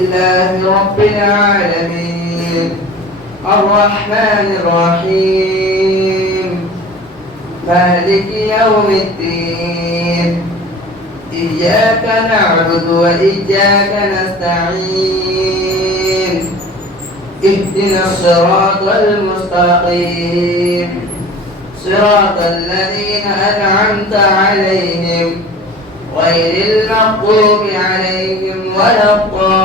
لله رب العالمين الرحمن الرحيم مالك يوم الدين إياك نعبد وإياك نستعين اهدنا الصراط المستقيم صراط الذين أنعمت عليهم غير المغضوب عليهم ولا الضالين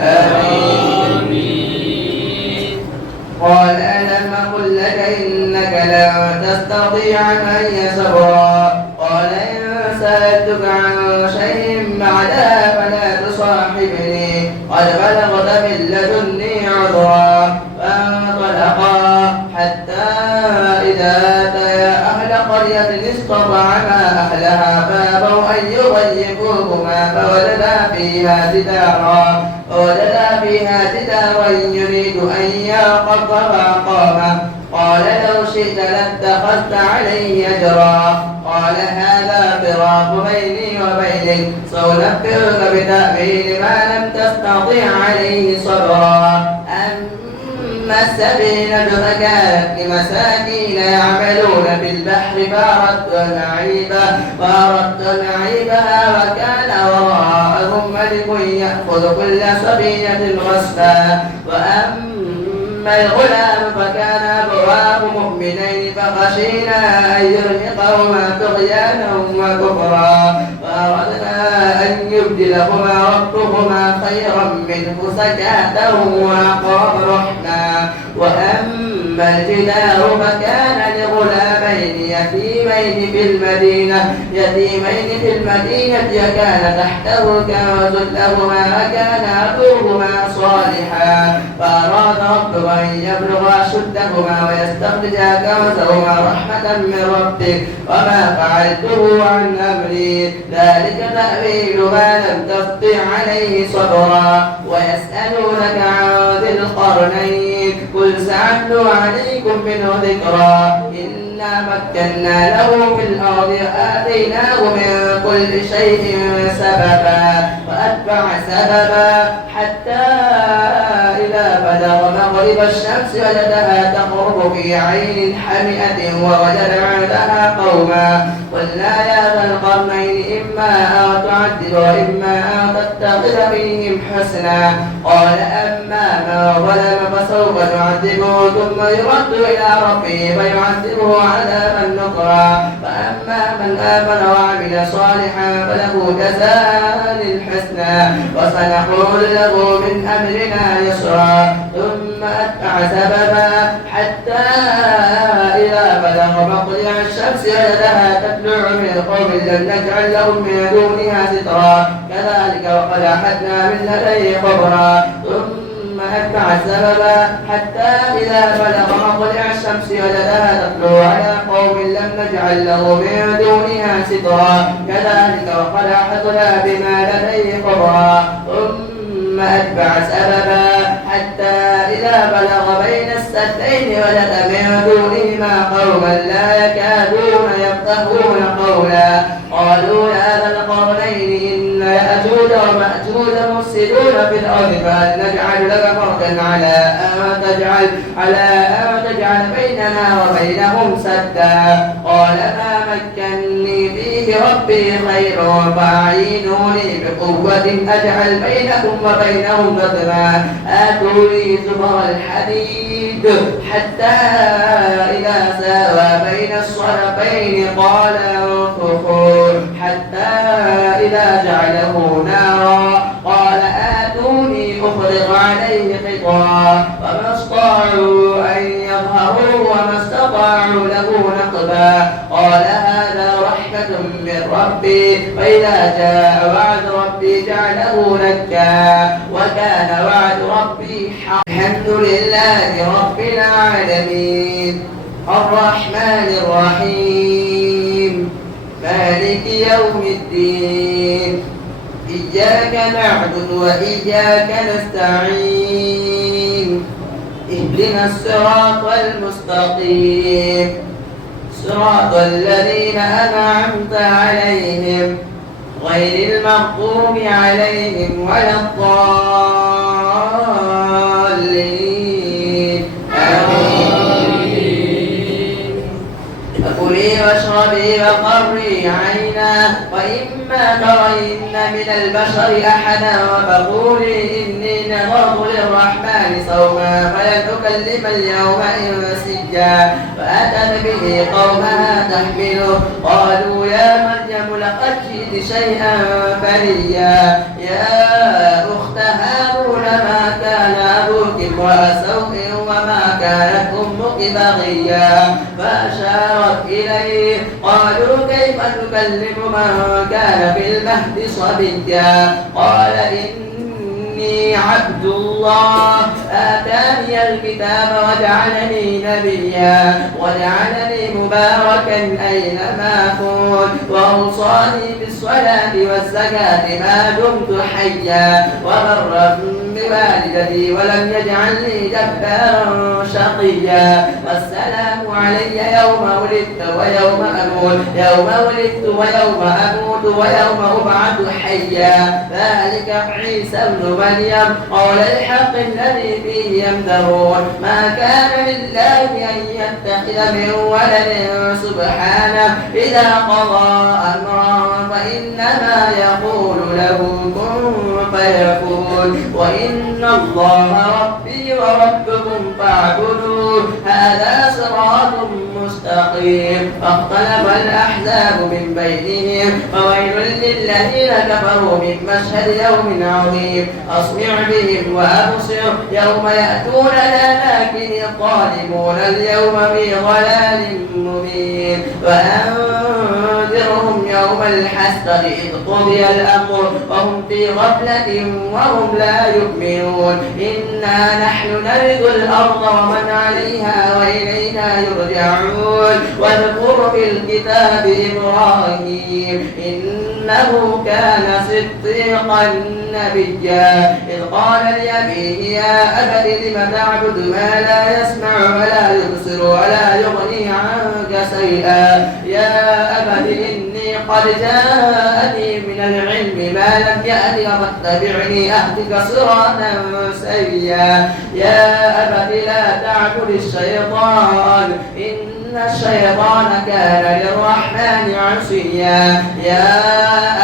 آمين. قال ألم أقل لك إنك لن تستطيع معي صبرا قال إن سألتك عن شيء بعدها فلا تصاحبني قد بلغت من لدني عذرا فانطلقا حتى إذا أتيا أهل قرية استطعما أهلها فأبوا أن يضيفوهما فوجدا فيها جدارا يريد أن ينقض فأقامه قال لو شئت لاتخذت عليه أجرا قال هذا فراق بيني وبينك سأنبئك بتأويل ما لم تستطع عليه صبرا أما السفينة فكانت لمساكين يعملون في البحر فأردت نعيبها وكان وراءهم ملك يأخذ كل سفينة غصبا وأما الغلام فكان أبواه مؤمنين فخشينا أن يرهقهما طغيانا وكفرا فأردنا أن يبدلهما ربهما خيرا منه زكاة وأقرب رحما وأما الجدار فكان لغلامين يتيمين في المدينة كان تحته كنز لهما وكان أبوهما صالحا فأراد ربك أن يبلغا أشدهما ويستخرجا كنزهما رحمة من ربك وما فعلته عن أمري ذلك تأويل ما لم تستطع عليه صبرا ويسألونك عن ذي القرنين قل سأتلو عليكم منه ذكرا إنا مكنا له في الأرض آتيناه من كل شيء سببا وأتبع سببا حتى إذا بلغ مغرب الشمس وجدها تغرب في عين حمئة ووجد عندها قوما قلنا يا ذا القرنين إما أن تعذب وإما أن تتخذ فيهم حسنا قال أما من ظلم فسوف نعذبه ثم يرد إلى ربه فيعذبه عذابا نكرا فأما من آمن وعمل صالحا فله جزاء الحسنى وسنقول له من أمرنا يسرا ثم أتبع سببا حتى إذا بلغ مطلع الشمس وجدها تطلع من قوم لم نجعل لهم من دونها سترا كذلك وقد أحدنا من لديه خبرا ثم أتبع سببا حتى إذا بلغ مطلع الشمس وجدها تطلع على قوم لم نجعل له من دونها سترا كذلك وقد أحطنا بما لديه خبرا ثم أتبع سببا حتى إذا بلغ بين السدين وجد من دونهما قوما لا يكادون يفقهون قولا قالوا يا ذا القرنين إن يأجوج ومأجوج مفسدون في الأرض فهل نجعل لك فردا على أن تجعل بيننا وبينهم سدا قال ما مكني فيه ربي خير فأعينوني بقوة أجعل بينكم وبينهم ردما آتوني زبر الحديد حتى إذا ساوى بين الصدفين قال انفخوا حتى إذا جعله نارا قال آتوني أفرغ عليه قطرا فما استطاعوا أن يظهروا وما استطاعوا له نقبا قال هذا رحمة من ربي فإذا جاء وعد ربي جعله دكا وكان وعد ربي حقا الحمد لله رب العالمين الرحمن الرحيم مالك يوم الدين إياك نعبد وإياك نستعين اهدنا الصراط المستقيم صراط الذين أنعمت عليهم غير المغضوب عليهم ولا الضالين آمين. فكلي واشربي وقري عينا وإما ترين من البشر أحدا فقولي إني نذرت للرحمن صوما فلن أكلم اليوم إنسيا فأتت به قومها تحمله قالوا يا مريم لقد جئت شيئا فريا يا أخت هارون ما كان أبوك امرأ سوء وما كانت أمك بغيا فأشارت إليه قالوا كيف نكلم من كان في المهد صبيا قال إني عبد الله آتاني الكتاب وجعلني نبيا وجعلني مباركا أينما كنت وأوصاني بالصلاة والزكاة ما دمت حيا وبرا بوالدتي ولم يجعلني جبارا شقيا والسلام علي يوم ولدت ويوم أموت ويوم أبعث حيا ذلك عيسى ابن مريم قول الحق الذي فيه يمترون ما كان لله أن يتخذ من ولد سبحانه إذا قضى أمرا فإنما يقول له كن فيكون وإن الله ربي وربكم فاعبدوه هذا صراط مستقيم فاختلف الأحزاب من بينهم فويل للذين كفروا من مشهد يوم عظيم أسمع بهم وأبصر يوم يأتوننا لكن الظالمون اليوم في ضلال مبين وأنذرهم يوم الحسرة إذ قضي الأمر وهم في غفلة وهم لا يؤمنون إنا نحن نرث الأرض ومن عليها وإلينا يرجعون واذكر في الكتاب إبراهيم إنه كان صديقا نبيا إذ قال لأبيه يا أبت لم تعبد ما لا يسمع ولا يبصر ولا يغني عنك شيئا يا أبت إني قد جاءني من العلم ما لم يأتك فاتبعني أهدك صراطا سويا يا أبت لا تعبد الشيطان إن الشيطان كان للرحمن عصيا يا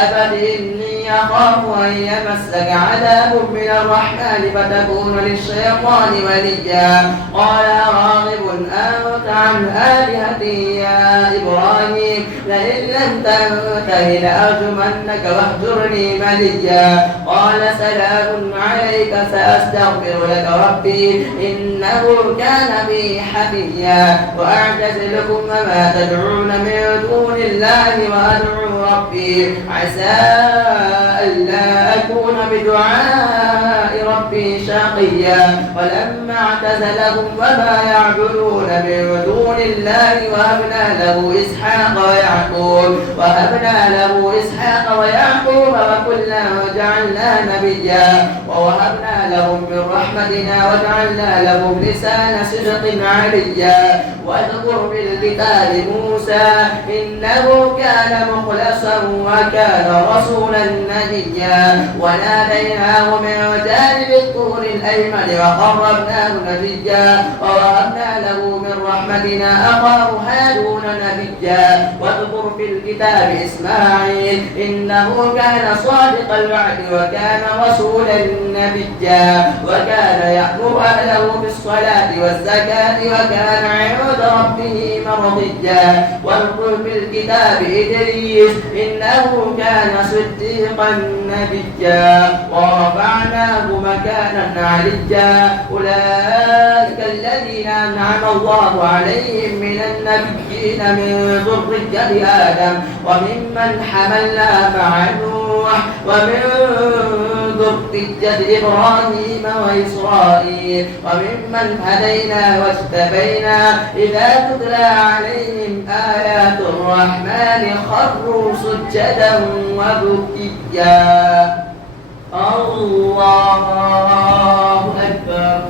أبت إني أخاف أن يمسك عذاب من الرحمن فتكون للشيطان وليا قال راغب أنت عن آلهتي يا إبراهيم لئن لم تنته لأرجمنك واهجرني مليا قال سلام عليك سأستغفر لك ربي إنه كان بي حفيا وأعتزلكم وما تدعون من دون الله وأدعو ربي عسى ألا أكون بدعاء ربي شقيا ولما اعتزلهم وما يعبدون من دون الله وهبنا له إسحاق ويعقوب وكلا جعلنا نبيا ووهبنا لهم من رحمتنا وجعلنا لهم لسان صدق عليا واذكر في الكتاب موسى إنه كان مخلصا وكان رسولا نبيا وناديناه من جانب الطور الأيمن وقربناه نبيا ووهبنا له من رحمتنا أخاه هارون نبيا واذكر في الكتاب إسماعيل إنه كان صادق الوعد وكان رسولا نبيا وكان يأمر أهله بالصلاة والزكاة وكان عند ربه مرضيا واذكر في الكتاب إدريس إنه كان صديقا نبيا ورفعناه مكانا عليا أولئك الذين أنعم الله عليهم من النبيين من ذرية آدم وممن حملنا مع نوح ومن ذرية إبراهيم وإسرائيل وممن هدينا واجتبينا إذا تتلى عليهم آيات الرحمن خروا سجدا وبكيا الله أكبر.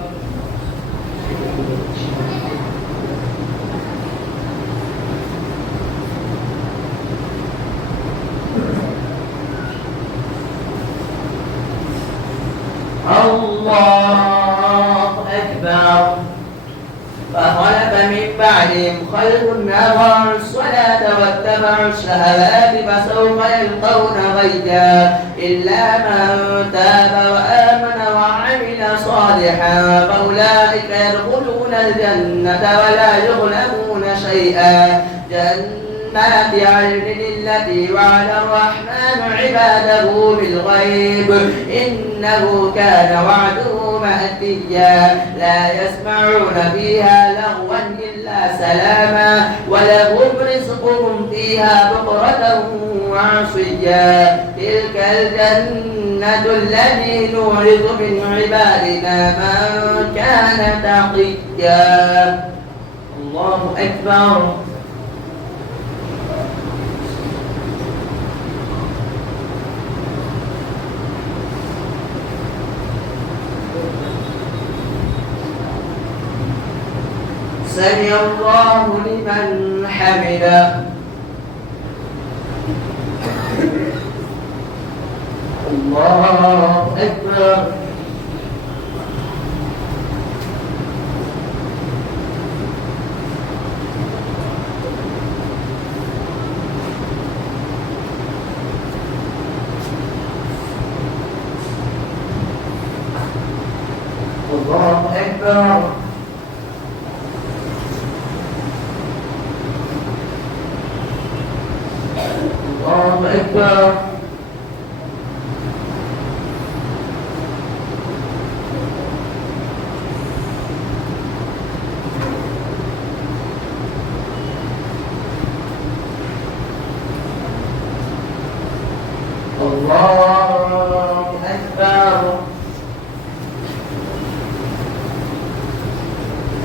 خلق أضاعوا الصلاة واتبعوا الشهوات فسوف يلقون غيا إلا من تاب وآمن وعمل صالحا فأولئك يدخلون الجنة ولا يظلمون شيئا جنات عدن التي وعد الرحمن عباده بالغيب إنه كان وعده مأتيا لا يسمعون فيها لغوا إلا سلاما ولهم رزقهم فيها بكرة وعشيا تلك الجنة التي نورث من عبادنا من كان تقيا. الله أكبر. سمع الله لمن حمده. الله أكبر. الله أكبر. الله أكبر. الله أكبر.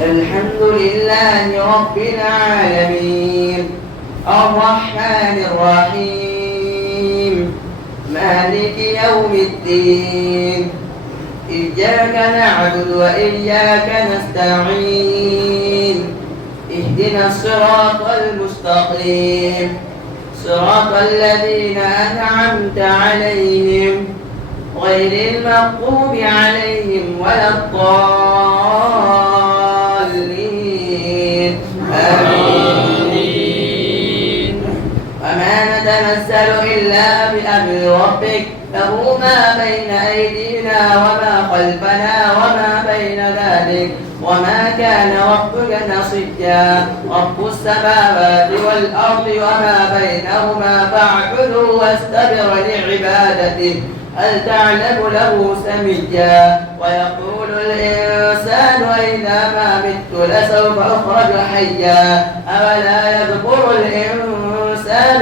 الحمد لله رب العالمين الرحمن الرحيم مالك يوم الدين إياك نعبد وإياك نستعين اهدنا الصراط المستقيم صراط الذين أنعمت عليهم غير المغضوب عليهم ولا الضالين آمين. وما نتنزل إلا بأمر ربك له ما بين أيدينا وما خلفنا وما بين ذلك وما كان ربك نصيا. رب السماوات والأرض وما بينهما فاعبده واستبر لعبادته هل تعلم له سميا. ويقول الإنسان إذا ما مت لسوف أخرج حيا أولا يذكر الإنسان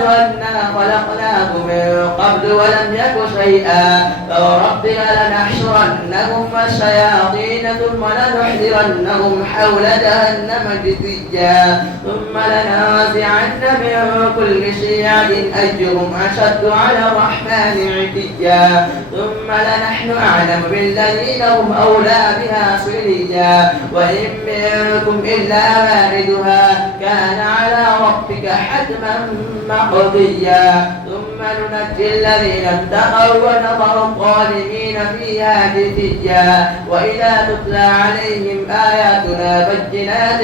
أنا خلقناه من قبل ولم يك شيئا. فوربك لنحشرنهم والشياطين ثم لنحذرنهم حول جهنم جثيا ثم لننزعن من كل شيعة أيهم أشد على الرحمن عتيا ثم لنحن أعلم بالذين هم أولى بها صليا وإن منكم إلا واردها كان على ربك حتما مقضيا ثم ننجي الذين اتقوا ونذر الظالمين فيها جثيا. وإذا تتلى عليهم آياتنا بينات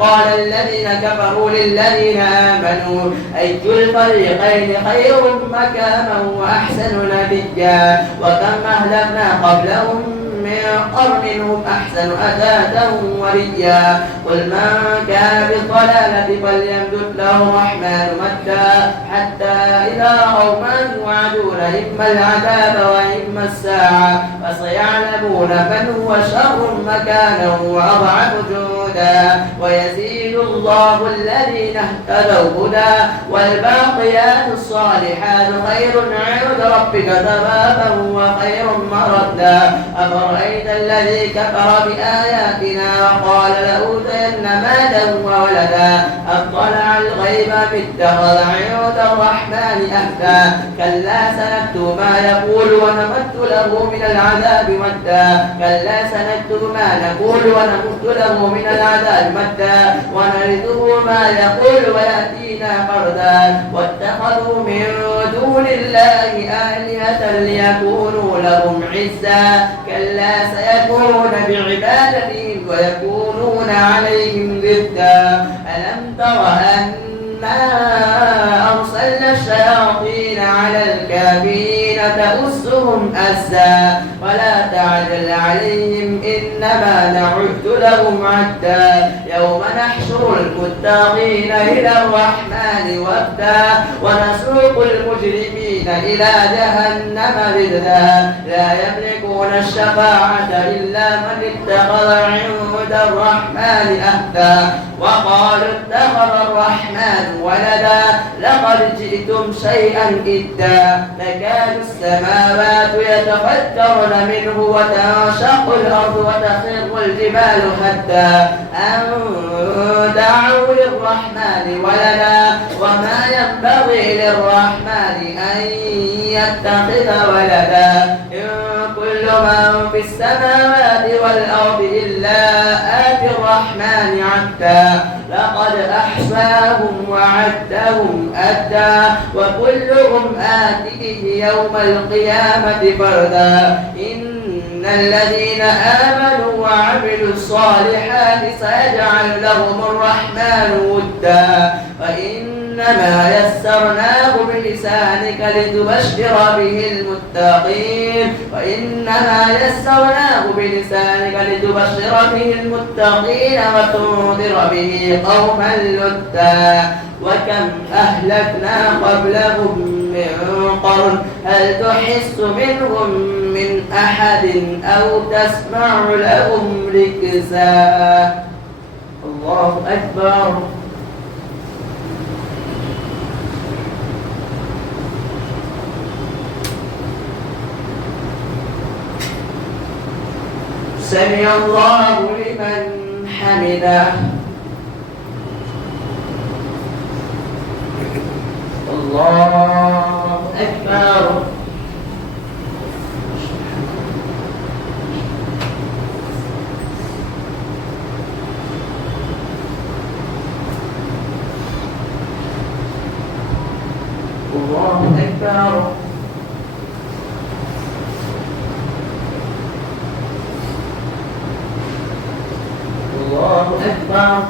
قال الذين كفروا للذين آمنوا أي الفريقين خير مكانا وأحسن نديا. وكم أهلكنا قبلهم من قرن هم أحسن أثاثا ورئيا. قل من كان بالضلالة فليمدد له الرحمن مدا حتى إذا رأوا ما يوعدون إما العذاب وإما الساعة فسيعلمون من هو شر مكانا وأضعف جندا. ويزيد الله الذين اهتدوا هدى والباقيات الصالحات خير عند ربك ثوابا وخير مردا. أفرأيت الذي كفر بآياتنا وقال لأوتين مالا وولدا أطلع الغيب اتخذ عند الرحمن أهدا. كلا سنكتب ما يقول ونمد له من العذاب مدا. كلا سنكتب ما نقول ونمد له من العذاب مدا ونرثه ما يقول ويأتينا فردا. واتخذوا من دون الله آلهة ليكونوا لهم عزا كلا سيكون بعبادتهم ويكونون عليهم ضدا ألم تر أنا أرسلنا الشياطين على الكافرين تؤسهم أزا ولا تعجل عليهم إنما نعد لهم عدا يوم نحشر المتقين إلى الرحمن وفدا ونسوق المجرمين إلى جهنم وردا لا يملكون الشفاعة إلا من اتخذ عند الرحمن أهدا وقالوا اتخذ الرحمن ولدا لقد جئتم شيئا إدا تكاد السماوات يتفجرن منه وتنشق الأرض وتخر الجبال هدا أن دعوا للرحمن ولدا وما ينبغي للرحمن أن يتخذ ولدا إن كل من في السماوات والأرض إلا آتي الرحمن عبدا لقد أحصاهم وعدهم أدا وكلهم آتيه يوم القيامة فردا إن الذين آمنوا وعملوا الصالحات سيجعل لهم الرحمن ودا فإنما يسرناه بلسانك لتبشر به المتقين وتنذر به قوما لدا وكم أهلكنا قبلهم من قرن هل تحس منهم من أحد أو تسمع لهم ركزا الله أكبر سمع الله لمن حمده الله أكبر الله أكبر الله أكبر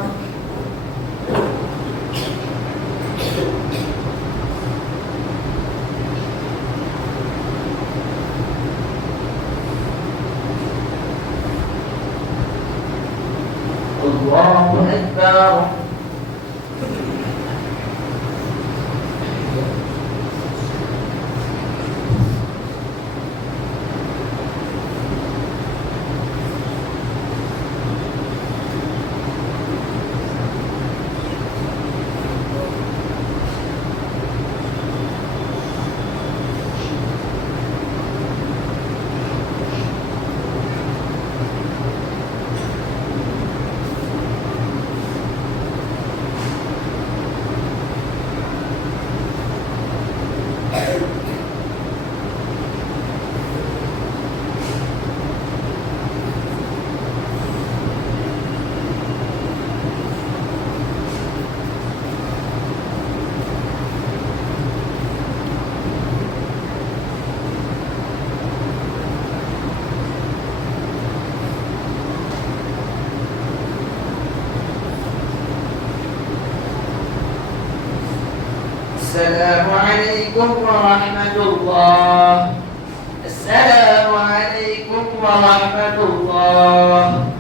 الله أكبر السلام عليكم ورحمة الله السلام عليكم ورحمة الله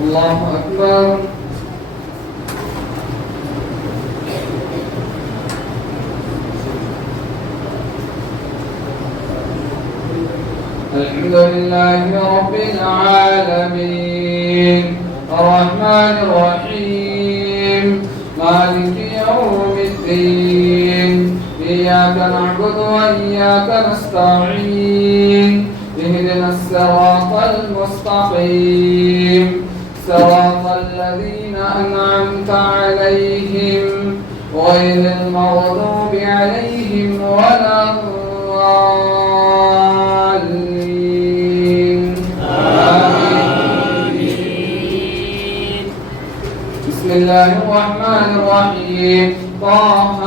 الله أكبر. الحمد لله رب العالمين الرحمن الرحيم مالك يوم الدين إياك نعبد وإياك نستعين اهدنا الصراط المستقيم صراط الذين أنعمت عليهم غير المغضوب عليهم ولا الضالين آمين. بسم الله الرحمن الرحيم طه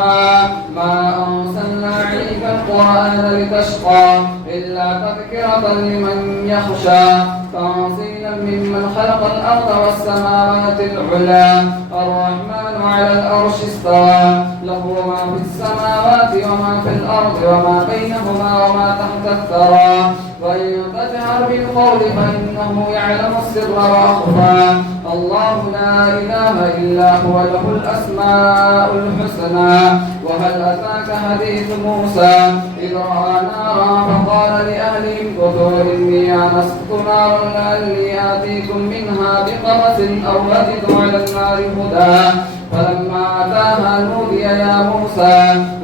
ما أرسلنا عليك القرآن لتشقى إلا تذكرة لمن يخشى تنزيلا ممن خلق الأرض والسماوات العلى الرحمن على الأرش استوى له ما في السماوات وما في الأرض وما بينهما وما تحت الثرى وإن تجهر بالقول فإنه يعلم السر وأخفى الله لا إله إلا هو له الأسماء الحسنى وهل أتاك حديث موسى إذ رأى نارا فقال لأهلهم كثوا إني آنست نارا لعلي آتيكم منها بقبس أو أجد على النار هدى فلما أتاها نودي يا موسى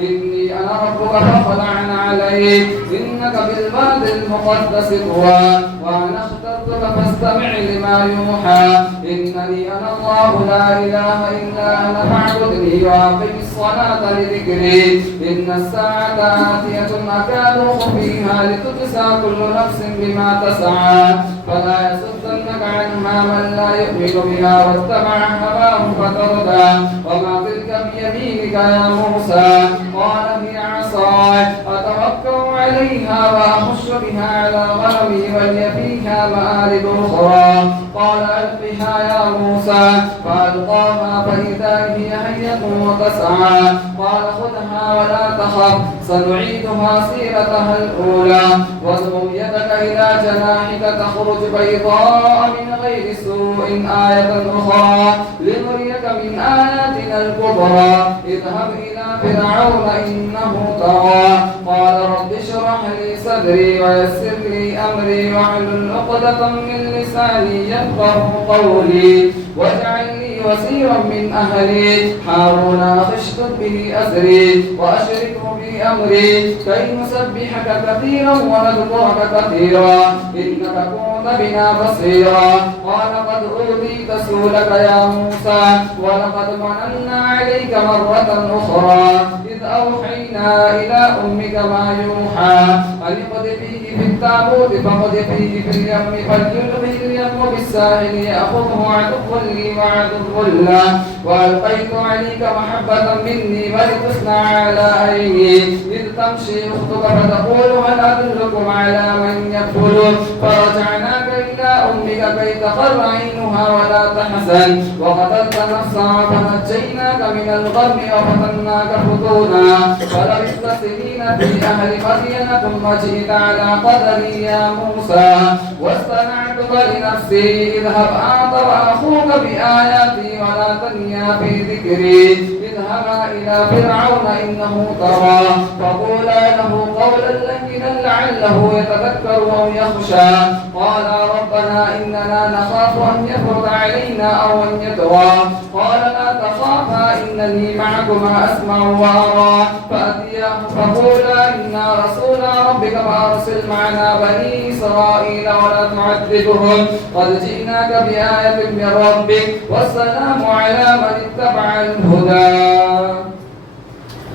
إني أنا ربك فاخلع عليك إنك بالواد المقدس طوى وأنا اخترتك فاستمع لما يوحى إنني أنا الله لا إله إلا أنا فاعبدني وأقم الصلاة لذكري إن الساعة آتية أكاد أخفيها لتجزى كل نفس بما تسعى فلا يصدنك عنها من لا يؤمن بها واتبع هواه فتردى وما تلك بيمينك يا موسى قال هي عصاي أتوكل عليها وأخش بها على غنمي ولي فيها مآرب أخرى قال ألقها يا موسى فألقاها فإذا هي حية وتسعى قال خذها ولا تخف سنعيدها سيرتها الأولى واضم يدك إلى جناحك تخرج بيضاء من غير سوء آية أخرى لنريك من آياتنا الكبرى اذهب إلى فرعون إنه طغى قال رب اشرح لي صدري ويسر لي أمري واحلل عقدة من لساني يفقه قولي واجعل لي وزيرا من أهلي هارون أخي اشدد به أزري وأشركه في أمري كي نسبحك كثيرا ونذكرك كثيرا إنك كنت بنا بصيرا قال قد أوتيت سؤلك يا موسى ولقد مننا عليك مرة أخرى إذ أوحينا إلى أمك ما يوحى أن اقذفيه في التابوت فاقذفيه في اليم فليلقه اليم بالساحل يأخذه عدو لي وعدو له وألقيت عليك محبة مني ولتصنع على عيني إذ تمشي أختك فتقول هل أدلكم على من يكفل فرجعناك إلى أمك كي تقر عينها ولا تحزن وقتلت نفسا فنجيناك من الغم وفتناك فتونا فلبثت سنين في أهل مدين ثم جئت على قدري يا موسى واصطنعتك لنفسي اذهب أنت وأخوك بآياتي ولا تنيا في ذكري اذهبا إلى فرعون إنه طغى فقولا له قولا لينا لعله يتذكر أو يخشى قالا ربنا إننا نخاف أن يفرط علينا أو أن يطغى قال لا تخافا إنني معكما أسمع وأرى فأتياه فقولا إنا رسول ربك فأرسل معنا بني إسرائيل ولا تعذبهم قد جئناك بآية من ربك والسلام على من اتبع الهدى.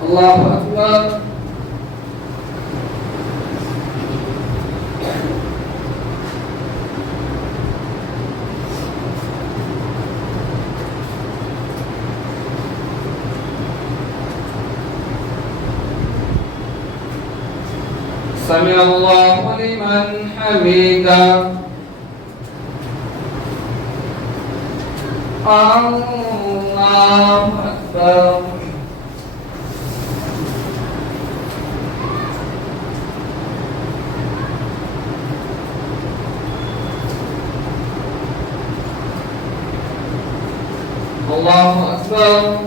الله أكبر. سمع الله لمن حمده. الله أكبر. الله أكبر.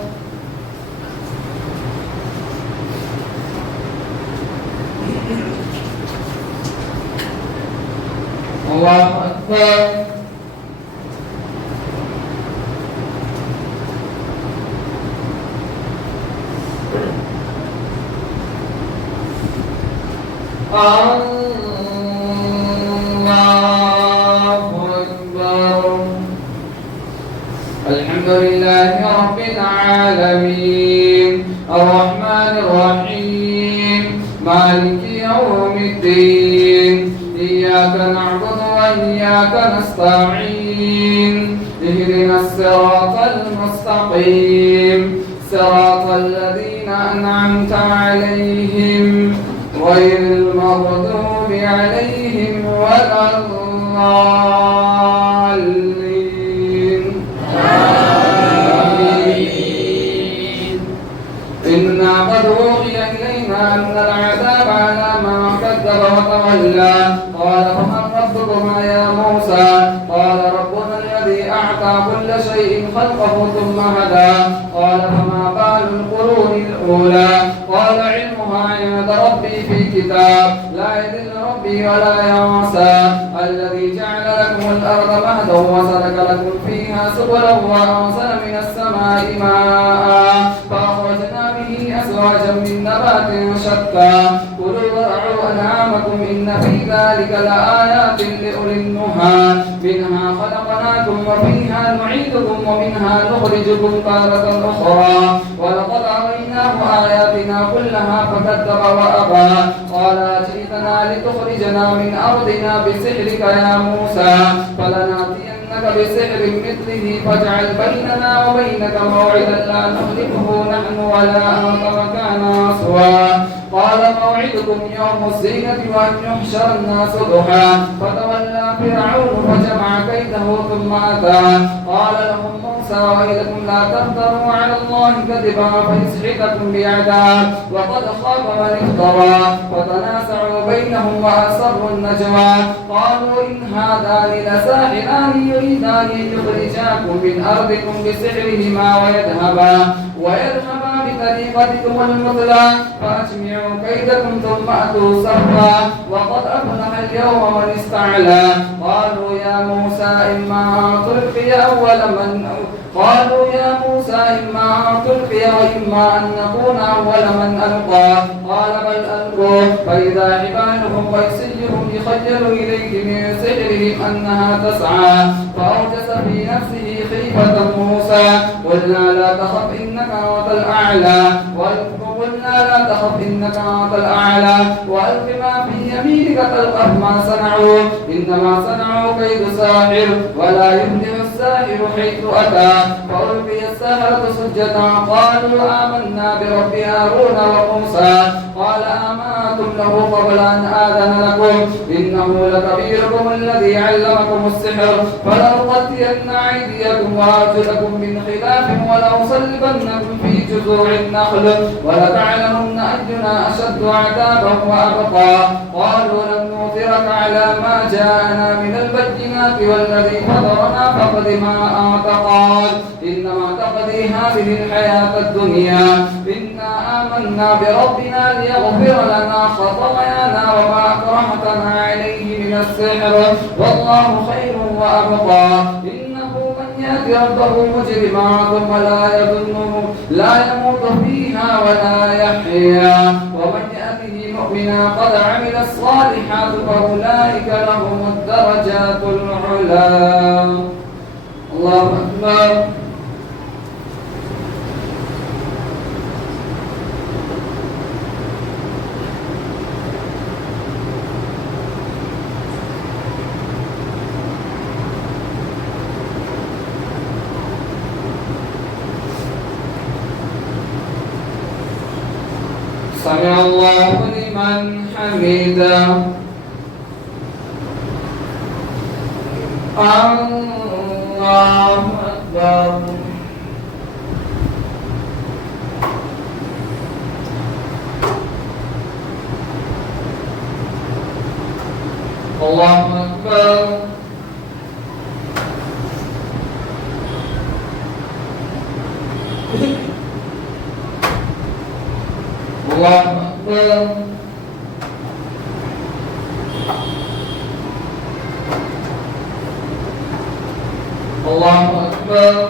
الله أكبر. الله أكبر. الحمد لله رب العالمين الرحمن الرحيم مالك يوم الدين إياك نعبد وإياك نستعين اهدنا الصراط المستقيم صراط الذين أنعمت عليهم غير المغضوب عليهم ولا الضالين. آمين. إنا قد أوحي إلينا أن العذاب على من كذب وتولى قال فمن ربكما يا موسى قال ربنا الذي أعطى كل شيء خلقه ثم هدى قال فما بال القرون الأولى قال علمها عند ربي في كتاب لا يضل ربي ولا ينسى الذي جعل لكم الأرض مهدا وسلك لكم فيها سبلا وأنزل من السماء ماء فأخرجنا به أزواجا من نبات شتى كلوا وارعوا أنعامكم إن في ذلك لآيات لأولي النهى منها خلقناكم وفيها نعيدكم ومنها نخرجكم تارة أخرى ولقد أريناه آياتنا كلها فكذب وأبى قال أجئتنا لتخرجنا من أرضنا بسحرك يا موسى فلنأتينك بسحر مثله فاجعل بيننا وبينك موعدا لا نخلفه نحن ولا أنت مكانا سوى قال موعدكم يوم الزينة وأن يحشر الناس ضحى فتولى فرعون فجمع كيده ثم أتى قال لهم موسى ويلكم لا تفتروا على الله كذبا فيسحتكم بعذاب وقد خاب من افترى فتنازعوا بينهم وأسروا النجوى قالوا إن هذان لساحران يريدان أن يخرجاكم من أرضكم بسحرهما ويذهبا بطريقتكم المثلى فأجمعوا كيدكم ثم أتوا صفا وقد أفلح اليوم من استعلى قالوا يا موسى إما أن تلقي وإما أن نكون أول من ألقى قال بل ألقوا فإذا حبالهم وعصيهم يخيل إليه من سحرهم أنها تسعى فأوجس في نفسه خيفة موسى قلنا لا تخف إنك أنت الأعلى وألق ما في يمينك تلقف ما صنعوا إنما صنعوا كيد ساحر ولا يفلح الساحر حيث أتى فألقي السحرة سجدا قالوا آمنا برب هارون وموسى قال آمنتم له قبل أن آذن لكم إنه لكبيركم الذي علمكم السحر فلأقطعن أيديكم وأرجلكم من خلاف ولأصلبنكم في جذوع النخل ولتعلمن أينا أشد عذابا وأبقى قالوا لن نؤثرك على ما جاءنا من البينات والذي فطرنا فاقض ما أنت قال إنما تقضي هذه الحياة الدنيا إنا آمنا بربنا ليغفر لنا خطايانا وما أكرهتنا عليه من السحر والله خير وأبقى إنه من يأتي ربه مجرما ثم لا يموت فيها ولا يحيا ومن يأته مؤمنا قد عمل الصالحات فأولئك لهم الدرجات العلى. الله أكبر. سمع الله لمن حمده. الله أكبر. الله أكبر. الله أكبر. الله أكبر.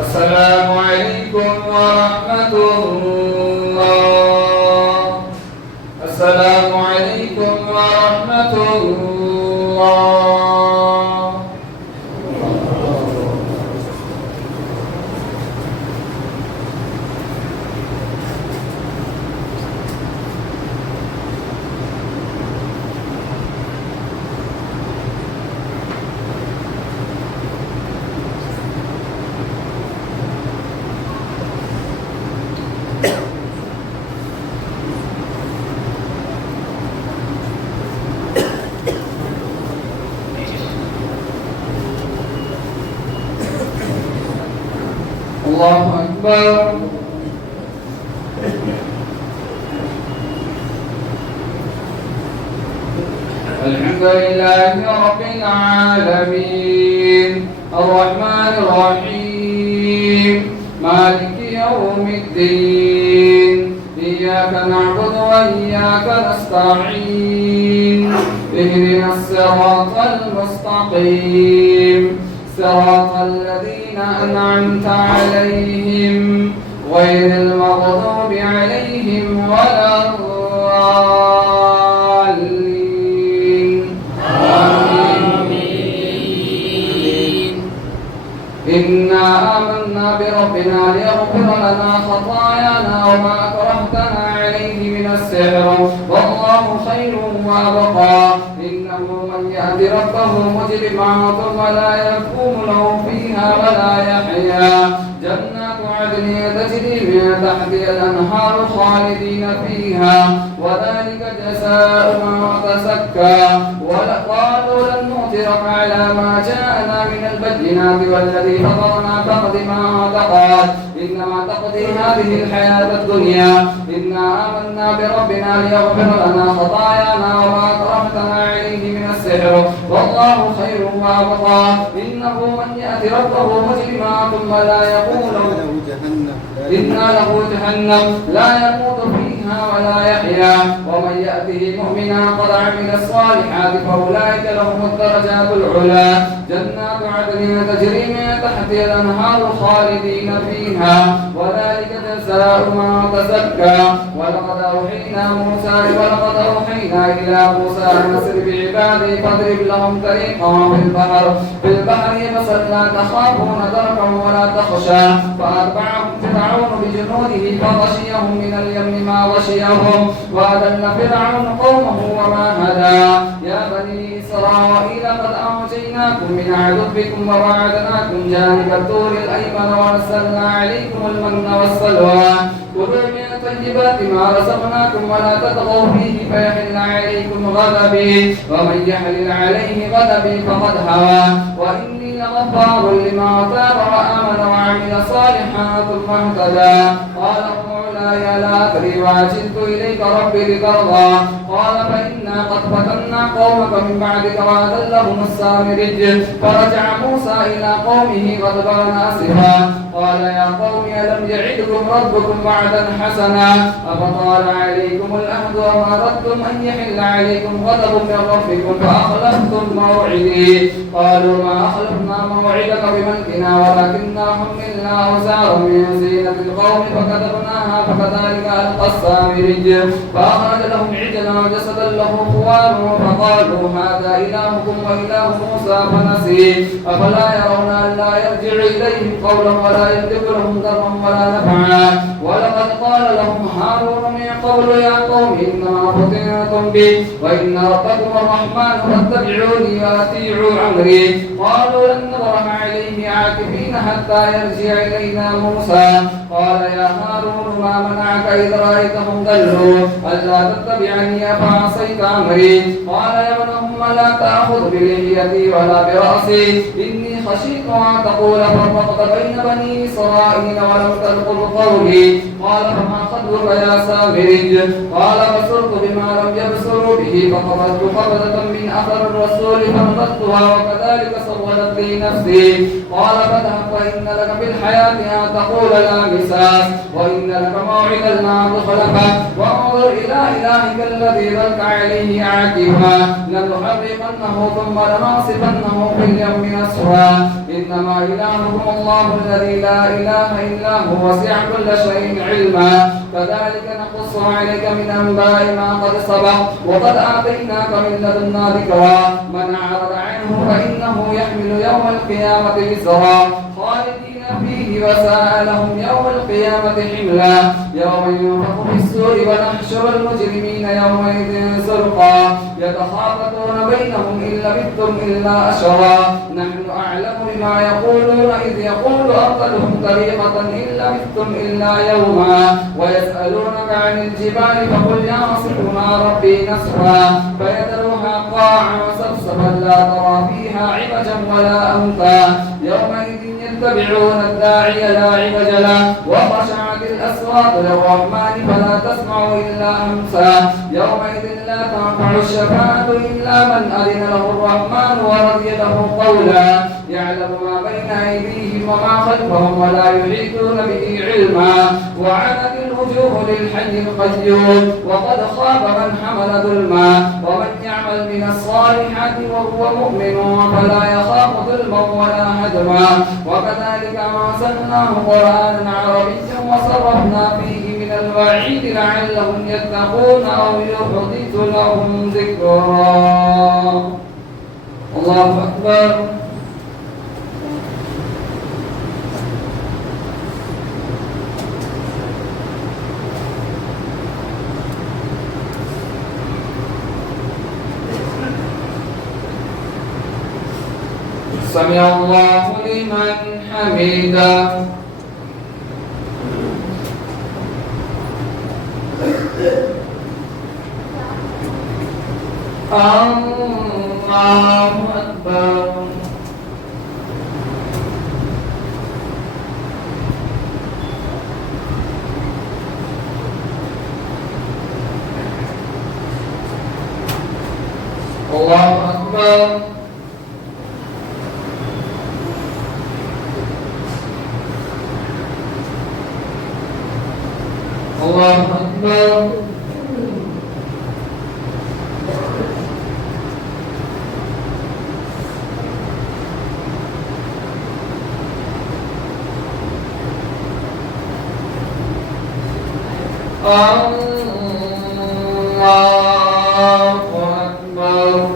السلام عليكم ورحمة الله. السلام عليكم ورحمة الله. الله أكبر. الحمد لله رب العالمين الرحمن الرحيم مالك يوم الدين إياك نعبد وإياك نستعين اهدنا الصراط المستقيم صراط الذين أنعمت عليهم غير المغضوب عليهم ولا الضالين آمين. إنا آمنا بربنا ليغفر لنا خطايانا وما أكرهتنا عليه من السحر والله خير وأبقى. إنه من يأت ربه مجرما ثم لا يكون له فيها ولا يحيا جنات عدن تجري من تحتها الأنهار خالدين فيها وذلك جزاء من تزكى. وقالوا لن نؤثرك على ما جاءنا من البينات والذي فطرنا فاقض ما تقال إنما تقضي هذه الحياة الدنيا. إنا آمنا بربنا ليغفر لنا خطايانا وما أكرهتنا عليه من السحر والله خير وأبقى. إنه من يأت ربه مجرما ثم لا يقول إن له جهنم لا يموت فيها ولا يحيا ومن يأته مؤمنا قد عمل الصالحات فأولئك لهم الدرجات العلى جنات عدن تجري من تحتها الأنهار خالدين فيها وذلك جزاء من تزكى. ولقد أوحينا إلى موسى أن أسر بعبادي فاضرب لهم طريقا في البحر يبسا لا تخافون دركا ولا تخشى فأتبعهم فرعون بجنوده فغشيهم من اليم ما غشيهم وأذل فرعون قومه وما هدى. يا بني إسرائيل قد أنجيناكم من عدوكم وواعدناكم جانب الطور الأيمن وأرسلنا عليكم المن والسلوى كلوا من طيبات ما رزقناكم ولا تطغوا فيه فيحل عليكم غضبي ومن يحلل عليه غضبي فقد هوى. وإني لغفار لمن تاب وآمن وعمل صالحا ثم اهتدى. قال مولاي لا أدري وعجلت إليك ربي لترضى. قال فإنا قد فتنا قومك من بعدك وأذلهم السامري فرجع موسى إلى قومه غضبان آسفا قال يا قوم ألم يعدكم ربكم وعدا حسنا أفطال عليكم العهد وما أردتم أن يحل عليكم غضب من ربكم فأخلفتم موعدي قالوا ما أخلفنا موعدك بملكنا ولكننا حملنا أوزارا من زينة القوم فكتبناها فكذلك ألقى السامري فأخرج لهم عجلا وجسدا له خوار فقالوا هذا إلهكم وإله موسى فنسي أفلا يرون ألا يرجع إليهم قولا ولا يملك لهم ضرا ولا نفعا ولقد قال لهم هارون من قبل يا قوم إنما فتنتم به وإن ربكم الرحمن فاتبعوني وأطيعوا أمري قالوا لن نبرح عليه عاكفين حتى يرجع إلينا موسى قال يا هارون ما منعك إذ رأيتهم ضلوا ألا تتبعني أفعصيت أمري قال يا ابن أم لا تأخذ بلحيتي ولا برأسي إني خشيت أن تقول فرقت بين بني إسرائيل ولم تلقوا قولي قال فما خطبك يا سامري قال بصرت بما لم يبصروا به فقبضت قبضة من أثر الرسول فنبذتها وكذلك سولت لي نفسي قال فاذهب فإن لك في الحياة أن تقول لا مساس وإن لك موعدا لا تخلف وانظر إلى إلهك الذي ظلت عليه عاكفا لنحرقنه ثم لنصفنه في اليم نصفا إنما إلهكم الله الذي لا إله إلا هو وسع كل شيء علما كذلك نقص عليك من أنباء ما قد سبق وقد آتيناك من لدنا ذكرا من أعرض عنه فإنه يحمل يوم القيامة وزرا خالدين فيه وساء لهم يوم القيامة حملا يوم ينفخ في السور ونحشر المجرمين يومئذ زرقا يتخافتون بينهم إن لبثتم إلا أشرا نحن أعلم بما يقولون إذ يقول أقلهم طريقة إن لبثتم إلا يوما ويسألونك عن الجبال فقل يعصفها ربي نسفا فيذرها قاعا صفصفا لا ترى فيها عوجا ولا أمتا يومئذ يتبعون الداعي لا عوج له وخشعت الأصوات للرحمن فلا تسمع إلا همسا يومئذ لا تنفع الشفاعة إلا من أذن له الرحمن ورضي له قولا يعلم ما بين أيديهم وما خلفهم ولا يحيطون به علما وعنت الوجوه للحي القيوم وقد خاب من حمل ظلما ومن يعمل من الصالحات وهو مؤمن فلا يخاف ظلما ولا هدما وكذلك ما أنزلناه قرآنا عربيا وصرفنا فيه من الوعيد لعلهم يتقون أو يحدث لهم ذكرا الله أكبر سمع الله لمن حمده الله أكبر الله أكبر الله أكبر الله أكبر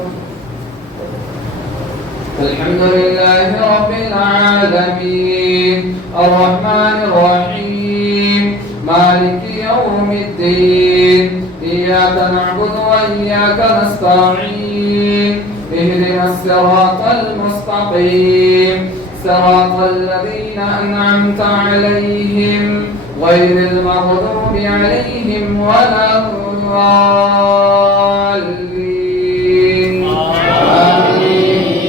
الحمد لله رب العالمين الرحمن الرحيم مالك يوم الدين إياك نعبد وإياك نستعين اهدنا الصراط المستقيم صراط الذين أنعمت عليهم غير المغضوب عليهم ولا الضالين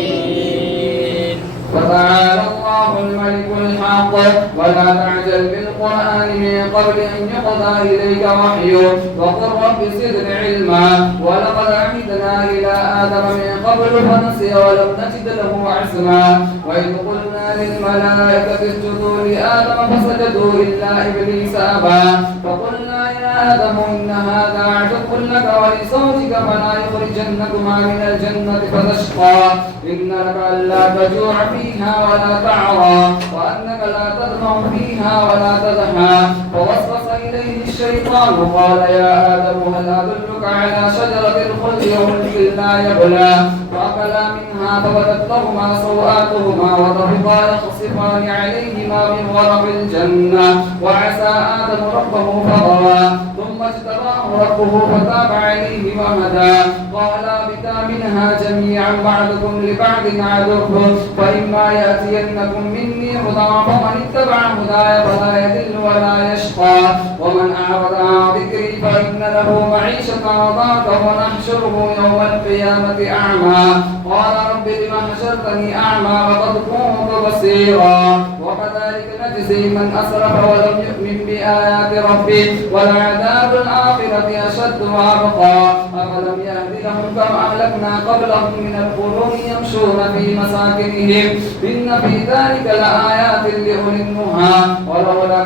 آمين فتعالى الله الملك الحق ولا تعجل بالقرآن من قبل أن يقضى إليك وحيه وقل رب زدني علما. ولقد عهدنا إلى آدم من قبل فنسي ولم نجد له عزما. وإذ قلنا للملائكة اسجدوا لآدم فسجدوا إلا إبليس أبى. فقلنا يا آدم إن هذا عدو لك ولزوجك فلا يخرجنكما من الجنة فتشقى. إن لك ألا تجوع فيها ولا تعرى وأنك لا تظمأ فيها ولا تضحى. فوسوس إليه الشيطان قال يا آدم هل أدلك على شجرة الخلد وملك لا يبلى. فأكلا منها فبدت لهما سوآتهما وطفقا يخصفان عليهما من ورق الجنة. وعسى آدم ربه فغوى ثم اجتباه ربه فتاب عليه وهدى. قال اهبطا منها جميعا بعضكم لبعض عدو فإما يأتينكم مني هدى فمن اتبع هداي فلا يضل ولا يشقى. ومن أعرض عن ذكري فإن له معيشة ضنكا ونحشره يوم القيامة أعمى. قال رب لم حشرتني أعمى وقد كنت بصيرا. وكذلك نجزي من أسرف ولم يؤمن بآيات ربه ولعذاب الآخرة أشد وأبقى. أفلم يهد لهم كم أهلكنا قبلهم من القرون يمشون في مساكنهم إن في ذلك لآيات لأولي النهى. ولولا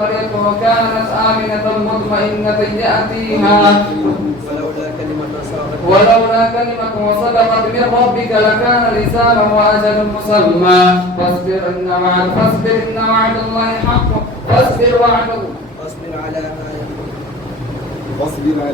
قرية كانت آمنة مطمئنة يأتيها ولولا كلمة سبقت من ربك لكان لسانا وأجل مسمى. فاصبر إن وعد الله حق فاصبر على ما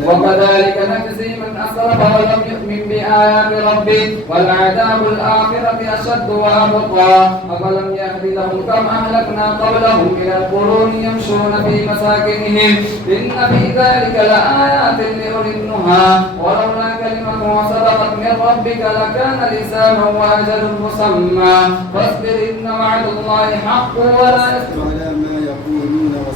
وكذلك نجزي من أسرف ولم يؤمن بآيات ربه ولعذاب الآخرة أشد وأبقى. أفلم يهد لهم كم أهلكنا قبلهم من القرون يمشون في مساكنهم إن في ذلك لآيات لأولي النهى. ولولا كلمة سبقت من ربك لكان لسانا وأجل مسمى. فاصبر إن وعد الله حق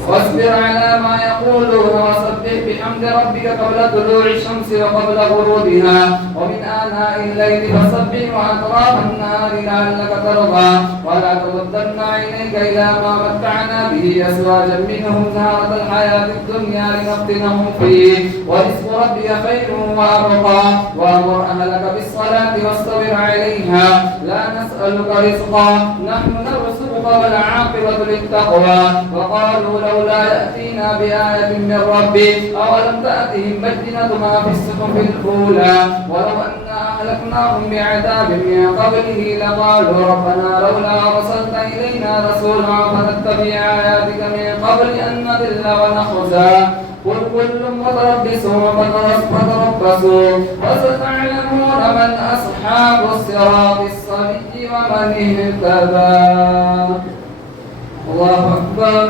واصبر على ما يقولون وسبح بحمد ربك قبل طلوع الشمس وقبل غروبها ومن آناء الليل فسبح وأطراف النهار لعلك ترضى. ولا تمدن عينيك إلى ما متعنا به أزواجا منهم زهرة الحياة الدنيا لنفتنهم فيه ورزق ربك خير وأبقى. وأمر أهلك بالصلاة واصطبر عليها لا نسألك رزقا نحن نرزقك والعاقبة للتقوى. وقالوا لولا يأتينا بآية من ربه أولم تأتهم بينة ما في الصحف الأولى. ولو أنا أهلكناهم بعذاب من قبله لقالوا ربنا لولا أرسلت إلينا رسولا فنتبع آياتك من قبل أن نضل ونخزى. قل كل متربص فتربصوا فستعلمون من أصحاب الصراط السوي ومن اهتدى. الله أكبر.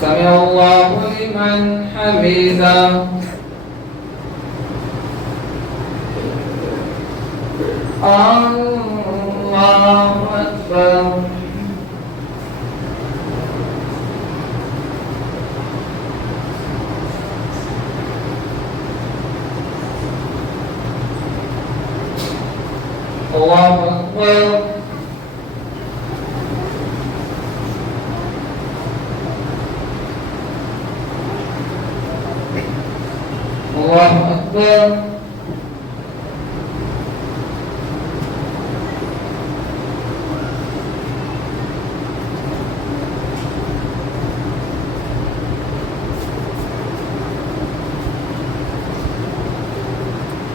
سمع الله لمن حمده. الله أكبر. الله أكبر. الله أكبر.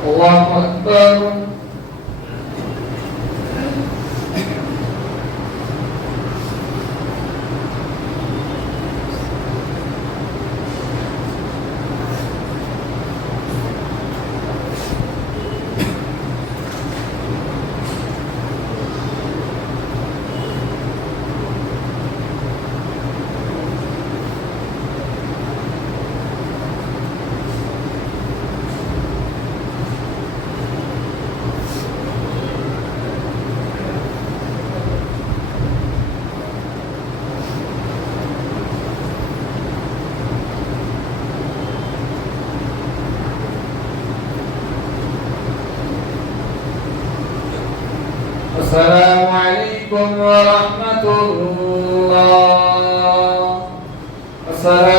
الله أكبر. السلام عليكم ورحمة الله. السلام